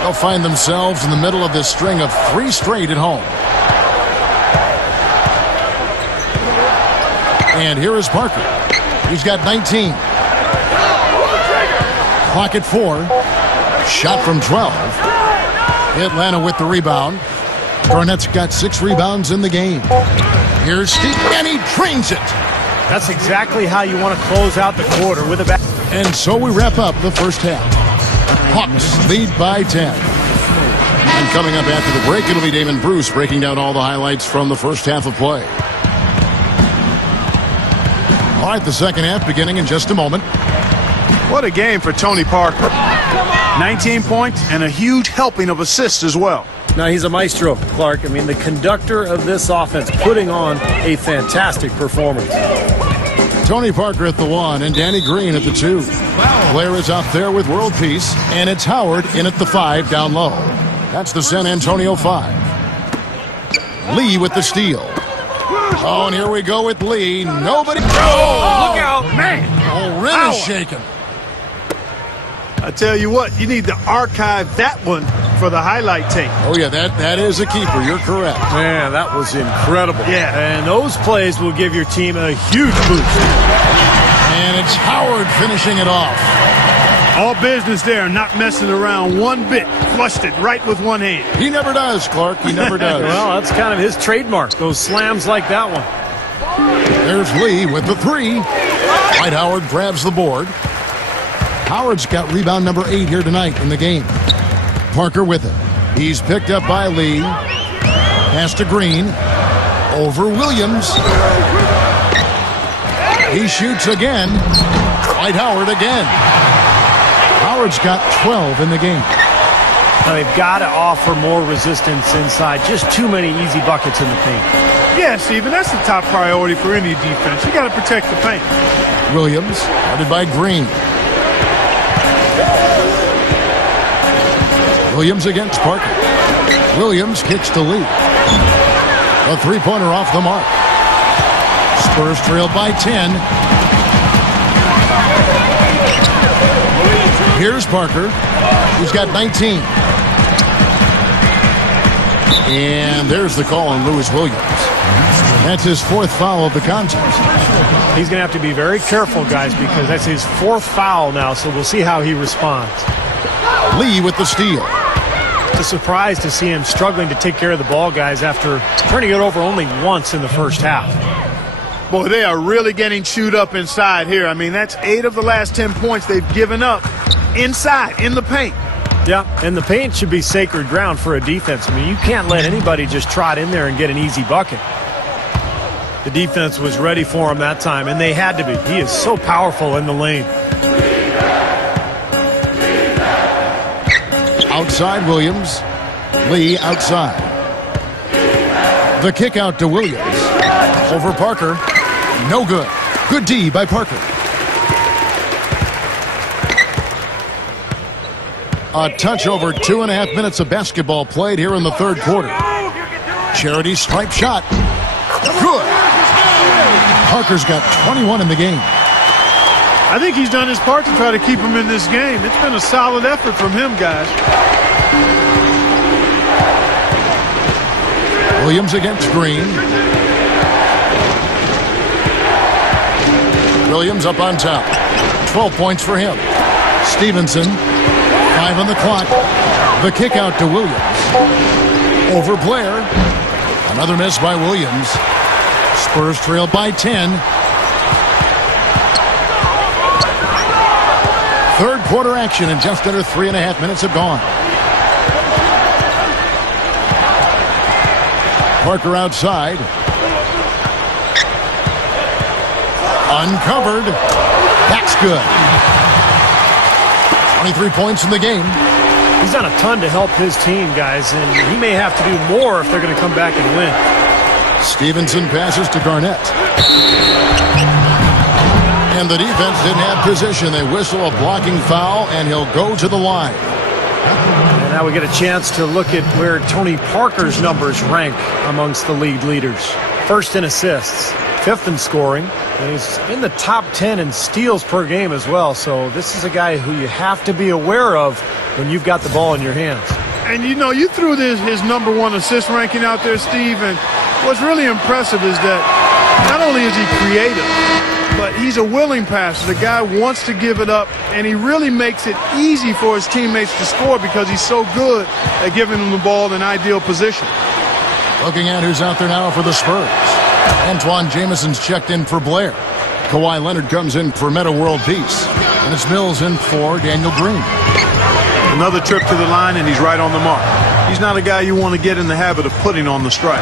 They'll find themselves in the middle of this string of 3 straight at home. And here is Parker. He's got 19. Clock at 4. Shot from 12. Atlanta with the rebound. Garnett's got 6 rebounds in the game. Here's Steve, and he drains it. That's exactly how you want to close out the quarter, with a back. And so we wrap up the first half. Hawks lead by 10. And coming up after the break, it'll be Damon Bruce breaking down all the highlights from the first half of play. All right, the second half beginning in just a moment. What a game for Tony Parker. 19 points and a huge helping of assists as well. Now, he's a maestro, Clark. I mean, the conductor of this offense, putting on a fantastic performance. Tony Parker at the 1 and Danny Green at the 2. Blair is up there with world peace, and it's Howard in at the 5 down low. That's the San Antonio 5. Lee with the steal. Oh, and here we go with Lee. Nobody. Oh, look out, man. Oh, rim is shaking. I tell you what, you need to archive that one for the highlight tape. Oh, yeah, that is a keeper. You're correct. Man, that was incredible. Yeah. And those plays will give your team a huge boost. And it's Howard finishing it off. All business there, not messing around one bit. Flushed it right with one hand. He never does, Clark. He never does. Well, that's kind of his trademark, those slams like that one. There's Lee with the 3. Dwight Howard grabs the board. Howard's got rebound number 8 here tonight in the game. Parker with it. He's picked up by Lee. Pass to Green. Over Williams. He shoots again. Dwight Howard again. Howard's got 12 in the game. Now, they've got to offer more resistance inside. Just too many easy buckets in the paint. Yeah, Steven, that's the top priority for any defense. You got to protect the paint. Williams, guarded by Green. Williams against Parker. Williams kicks to Lee. A 3-pointer off the mark. Spurs trail by 10. Here's Parker. He's got 19. And there's the call on Lewis Williams. That's his 4th foul of the contest. He's going to have to be very careful, guys, because that's his 4th foul now, so we'll see how he responds. Lee with the steal. It's a surprise to see him struggling to take care of the ball, guys, after turning it over only once in the first half. Boy, they are really getting chewed up inside here. I mean, that's 8 of the last 10 points they've given up inside, in the paint. Yeah, and the paint should be sacred ground for a defense. I mean, you can't let anybody just trot in there and get an easy bucket. The defense was ready for him that time, and they had to be. He is so powerful in the lane. Outside Williams. Lee outside. The kick out to Williams. Over Parker. No good. Good D by Parker. A touch over 2.5 minutes of basketball played here in the third quarter. Charity stripe shot. Good. Parker's got 21 in the game. I think he's done his part to try to keep him in this game. It's been a solid effort from him, guys. Williams against Green. Williams up on top. 12 points for him. Stevenson. 5 on the clock. The kick out to Williams. Over Blair. Another miss by Williams. Spurs trail by 10. Third quarter action, and just under 3.5 minutes have gone. Parker outside. Uncovered. That's good. 23 points in the game. He's done a ton to help his team, guys, and he may have to do more if they're going to come back and win. Stevenson passes to Garnett. And the defense didn't have position. They whistle a blocking foul, and he'll go to the line. And now we get a chance to look at where Tony Parker's numbers rank amongst the league leaders. First in assists, 5th in scoring, and he's in the top 10 in steals per game as well. So this is a guy who you have to be aware of when you've got the ball in your hands. And, you know, you threw his number 1 assist ranking out there, Steve, and what's really impressive is that not only is he creative, but he's a willing passer. The guy wants to give it up, and he really makes it easy for his teammates to score because he's so good at giving them the ball in ideal position. Looking at who's out there now for the Spurs. Antoine Jameson's checked in for Blair. Kawhi Leonard comes in for Meta World Peace. And it's Mills in for Daniel Green. Another trip to the line, and he's right on the mark. He's not a guy you want to get in the habit of putting on the strike.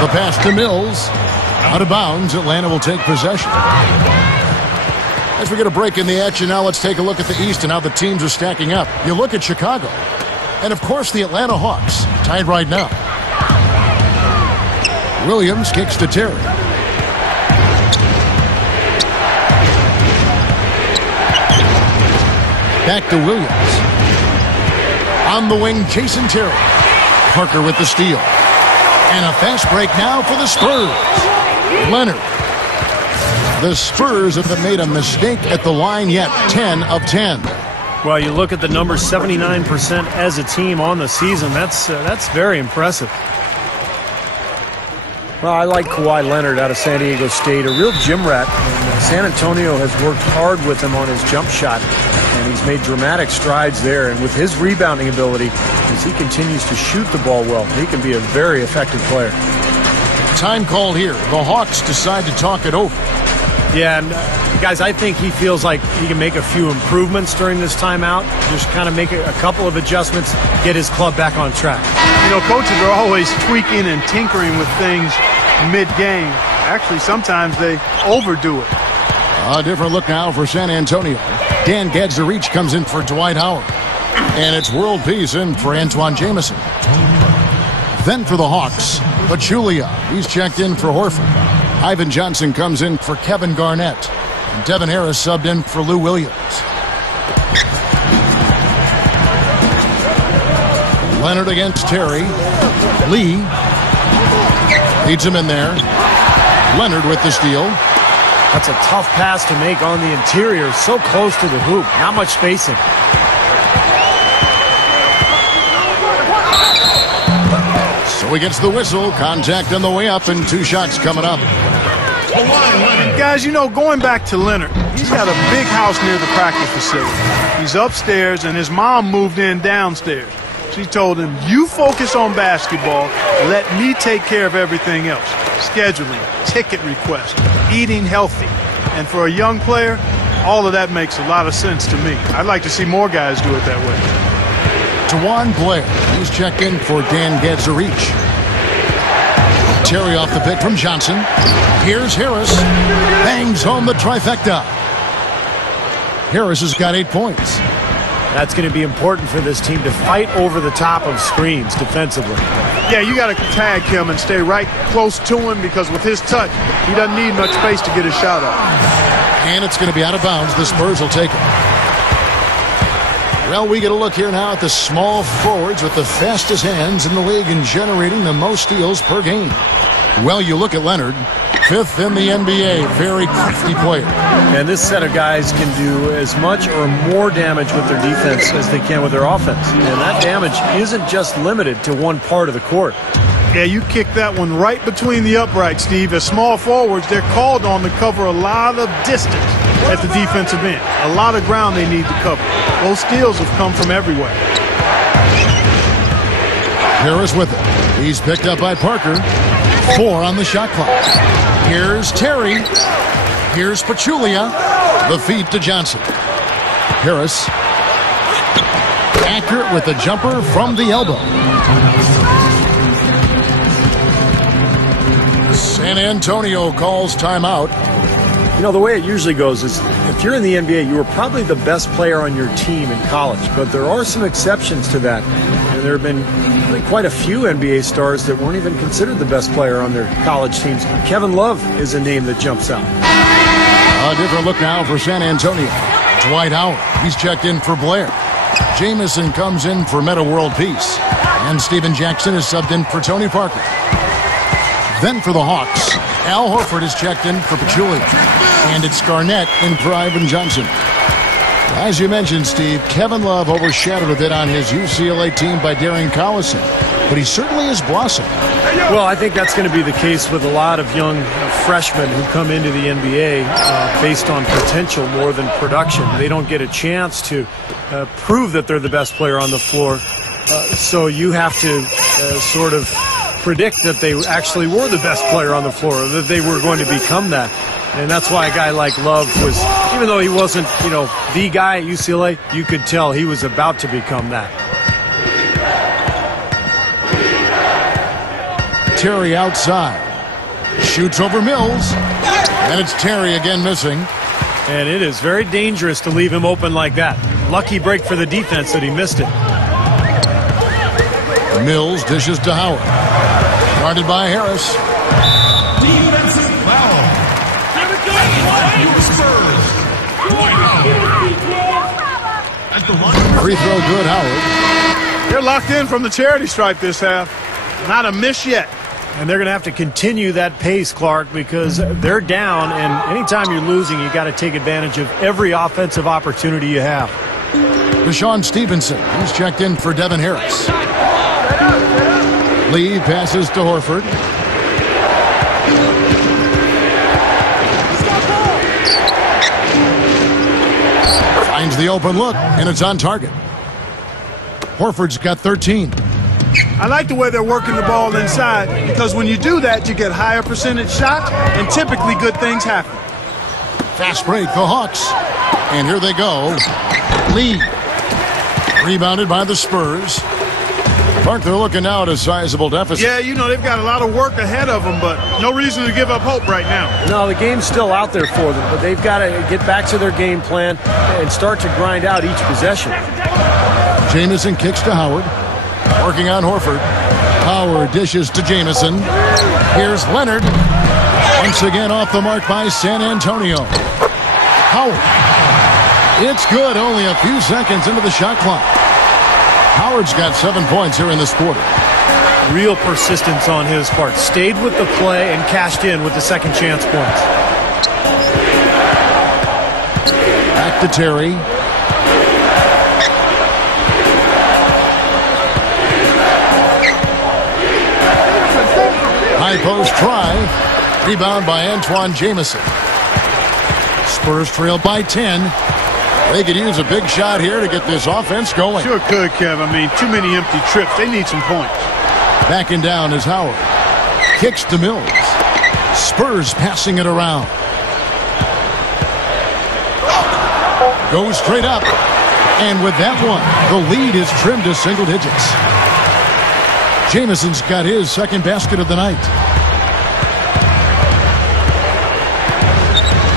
The pass to Mills. Out of bounds, Atlanta will take possession. As we get a break in the action now, let's take a look at the East and how the teams are stacking up. You look at Chicago. And, of course, the Atlanta Hawks, tied right now. Williams kicks to Terry. Back to Williams. On the wing, Jason Terry. Parker with the steal. And a fast break now for the Spurs. Leonard. The Spurs have made a mistake at the line yet. 10 of 10. Well, you look at the numbers, 79% as a team on the season. That's very impressive. Well, I like Kawhi Leonard out of San Diego State, a real gym rat. And San Antonio has worked hard with him on his jump shot, and he's made dramatic strides there. And with his rebounding ability, as he continues to shoot the ball well, he can be a very effective player. Time called here. The Hawks decide to talk it over. Yeah, and guys, I think he feels like he can make a few improvements during this timeout. Just kind of make a couple of adjustments, get his club back on track. You know, coaches are always tweaking and tinkering with things mid-game. Actually, sometimes they overdo it. A different look now for San Antonio. Dan Gadzarich comes in for Dwight Howard. And it's World Peace in for Antoine Jameson. Then for the Hawks, Pachulia. He's checked in for Horford. Ivan Johnson comes in for Kevin Garnett. And Devin Harris subbed in for Lou Williams. Leonard against Terry. Lee leads him in there. Leonard with the steal. That's a tough pass to make on the interior. So close to the hoop. Not much spacing. So he gets the whistle. Contact on the way up and 2 shots coming up. Guys, you know, going back to Leonard, he's got a big house near the practice facility. He's upstairs, and his mom moved in downstairs. She told him, you focus on basketball, let me take care of everything else. Scheduling, ticket requests, eating healthy. And for a young player, all of that makes a lot of sense to me. I'd like to see more guys do it that way. Tawan Blair, he's checked in for Dan Gadzarich. Terry off the pick from Johnson. Here's Harris. Bangs home the trifecta. Harris has got 8 points. That's going to be important for this team to fight over the top of screens defensively. Yeah, you got to tag him and stay right close to him because with his touch, he doesn't need much space to get his shot off. And it's going to be out of bounds. The Spurs will take it. Well, we get a look here now at the small forwards with the fastest hands in the league and generating the most steals per game. Well, you look at Leonard, 5th in the NBA, very crafty player. And this set of guys can do as much or more damage with their defense as they can with their offense. And that damage isn't just limited to one part of the court. Yeah, you kick that one right between the uprights, Steve. As small forwards, they're called on to cover a lot of distance at the defensive end. A lot of ground they need to cover. Those steals have come from everywhere. Harris with it. He's picked up by Parker. 4 on the shot clock. Here's Terry. Here's Pachulia. The feed to Johnson. Harris. Accurate with the jumper from the elbow. San Antonio calls timeout. You know, the way it usually goes is if you're in the NBA, you were probably the best player on your team in college. But there are some exceptions to that. And there have been really quite a few NBA stars that weren't even considered the best player on their college teams. Kevin Love is a name that jumps out. A different look now for San Antonio. Dwight Howard. He's checked in for Blair. Jameson comes in for Meta World Peace. And Steven Jackson is subbed in for Tony Parker. Then for the Hawks, Al Horford is checked in for Pachulia. And it's Garnett in for Ivan Johnson. As you mentioned, Steve, Kevin Love overshadowed a bit on his UCLA team by Darren Collison, but he certainly has blossomed. Well, I think that's going to be the case with a lot of young freshmen who come into the NBA based on potential more than production. They don't get a chance to prove that they're the best player on the floor, so you have to sort of predict that they actually were the best player on the floor, that they were going to become that. And that's why a guy like Love was, even though he wasn't, the guy at UCLA, you could tell he was about to become that. Terry outside. Shoots over Mills. And it's Terry again missing. And it is very dangerous to leave him open like that. Lucky break for the defense that he missed it. Mills dishes to Howard. Guarded by Harris. Defensive foul. Your Spurs. At the line. Free throw good, Howard. They're locked in from the charity stripe this half. Not a miss yet. And they're going to have to continue that pace, Clark, because they're down, and anytime you're losing, you got to take advantage of every offensive opportunity you have. Deshaun Stevenson, he's checked in for Devin Harris. Lee passes to Horford. Finds the open look, and it's on target. Horford's got 13. I like the way they're working the ball inside, because when you do that, you get higher percentage shots, and typically good things happen. Fast break, the Hawks. And here they go. Lee. Rebounded by the Spurs. Clark, they're looking now at a sizable deficit. Yeah, they've got a lot of work ahead of them, but no reason to give up hope right now. No, the game's still out there for them, but they've got to get back to their game plan and start to grind out each possession. Jamison kicks to Howard. Working on Horford. Howard dishes to Jamison. Here's Leonard. Once again off the mark by San Antonio. Howard. It's good. Only a few seconds into the shot clock. Howard's got 7 points here in this quarter. Real persistence on his part. Stayed with the play and cashed in with the second chance points. Back to Terry. High post try. Rebound by Antoine Jamison. Spurs trail by 10. They could use a big shot here to get this offense going. Sure could, Kev. Too many empty trips. They need some points. Backing down is Howard. Kicks to Mills. Spurs passing it around. Goes straight up. And with that one, the lead is trimmed to single digits. Jamison's got his second basket of the night.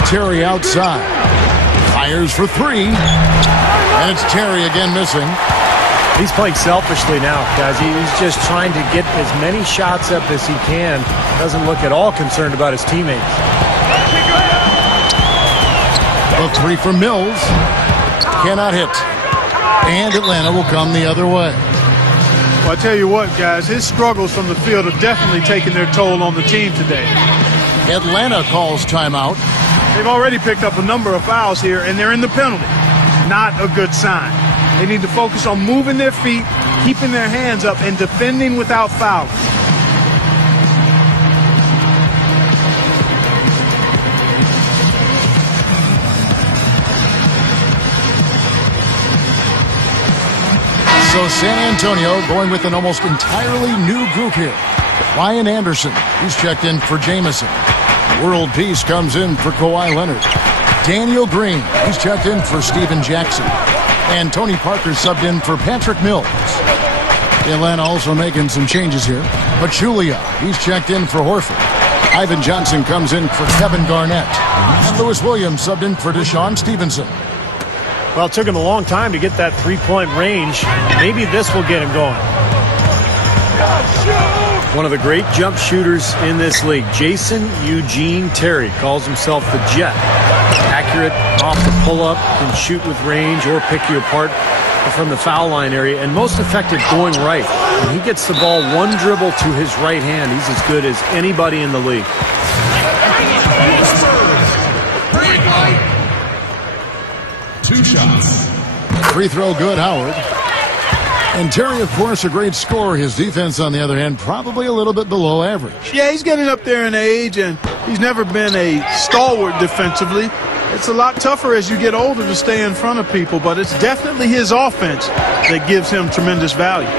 Terry outside. Fires for three. And it's Terry again missing. He's playing selfishly now, guys. He's just trying to get as many shots up as he can. Doesn't look at all concerned about his teammates. A three from Mills. Cannot hit. And Atlanta will come the other way. Well, I tell you what, guys, his struggles from the field have definitely taken their toll on the team today. Atlanta calls timeout. They've already picked up a number of fouls here, and they're in the penalty. Not a good sign. They need to focus on moving their feet, keeping their hands up, and defending without fouling. So San Antonio going with an almost entirely new group here. Ryan Anderson, he's checked in for Jamison. World Peace comes in for Kawhi Leonard. Daniel Green, he's checked in for Steven Jackson. And Tony Parker subbed in for Patrick Mills. Atlanta also making some changes here. Pachulia, he's checked in for Horford. Ivan Johnson comes in for Kevin Garnett. And Lewis Williams subbed in for Deshaun Stevenson. Well, it took him a long time to get that three-point range. Maybe this will get him going. One of the great jump shooters in this league, Jason Eugene Terry, calls himself the Jet. Accurate off the pull-up, can shoot with range or pick you apart from the foul line area, and most effective going right. When he gets the ball one dribble to his right hand, he's as good as anybody in the league. 2 shots. Free throw good, Howard. And Terry, of course, a great scorer. His defense, on the other hand, probably a little bit below average. Yeah, he's getting up there in age, and he's never been a stalwart defensively. It's a lot tougher as you get older to stay in front of people, but it's definitely his offense that gives him tremendous value.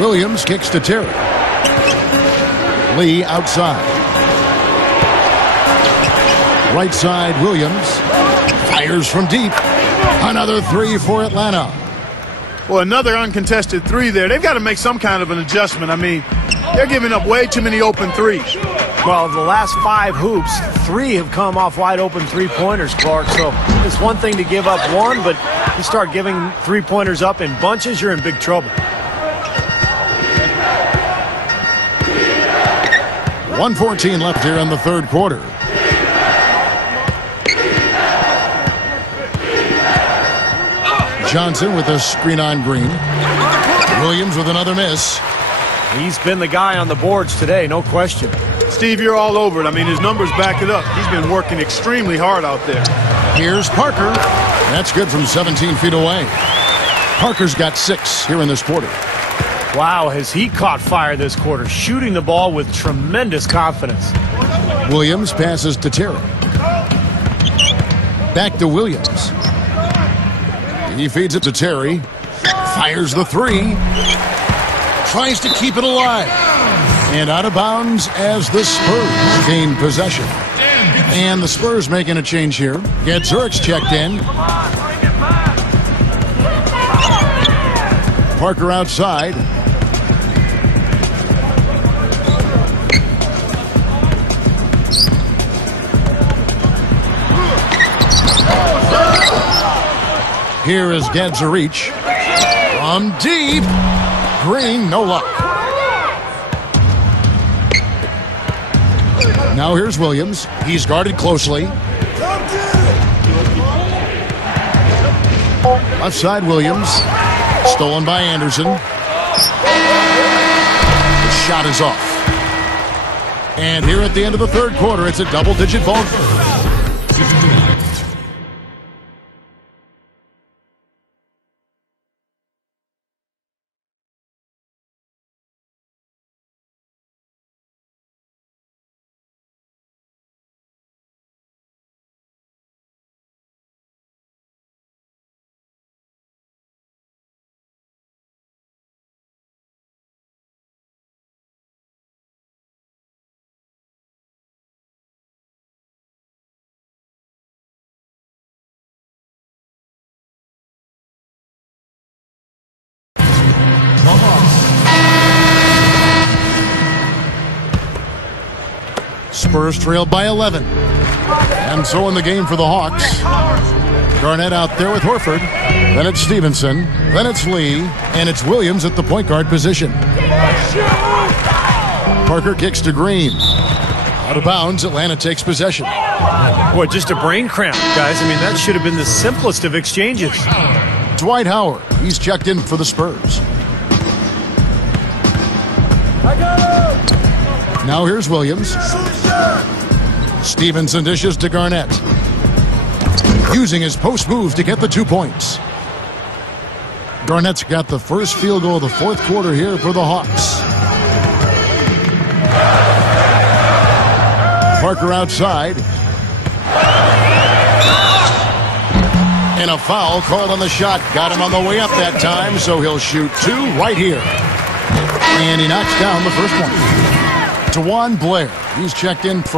Williams kicks to Terry. Lee outside. Right side, Williams. Fires from deep. Another three for Atlanta. Well, another uncontested three there. They've got to make some kind of an adjustment. I mean, they're giving up way too many open threes. Well, the last 5 hoops, 3 have come off wide open three-pointers, Clark. So it's one thing to give up one, but you start giving three-pointers up in bunches, you're in big trouble. 1:14 left here in the third quarter. Johnson with a screen on Green. Williams with another miss. He's been the guy on the boards today, no question. Steve, you're all over it. I mean, his numbers back it up. He's been working extremely hard out there. Here's Parker. That's good from 17 feet away. Parker's got 6 here in this quarter. Wow, has he caught fire this quarter, shooting the ball with tremendous confidence. Williams passes to Terry. Back to Williams. He feeds it to Terry. Fires the 3. Tries to keep it alive. And out of bounds as the Spurs gain possession. And the Spurs making a change here. Get Zurich's checked in. Parker outside. Here is Gadzarich. From deep. Green, no luck. Now here's Williams. He's guarded closely. Left side, Williams. Stolen by Anderson. The shot is off. And here at the end of the third quarter, it's a double-digit ball game. Spurs trailed by 11. And so in the game for the Hawks. Garnett out there with Horford. Then it's Stevenson. Then it's Lee. And it's Williams at the point guard position. Parker kicks to Green. Out of bounds, Atlanta takes possession. Boy, just a brain cramp, guys. I mean, that should have been the simplest of exchanges. Dwight Howard. He's checked in for the Spurs. Now here's Williams. Stevenson dishes to Garnett. Using his post move to get the 2 points. Garnett's got the first field goal of the fourth quarter here for the Hawks. Parker outside. And a foul called on the shot. Got him on the way up that time, so he'll shoot 2 right here. And he knocks down the first one. Tawan Blair. He's checked in for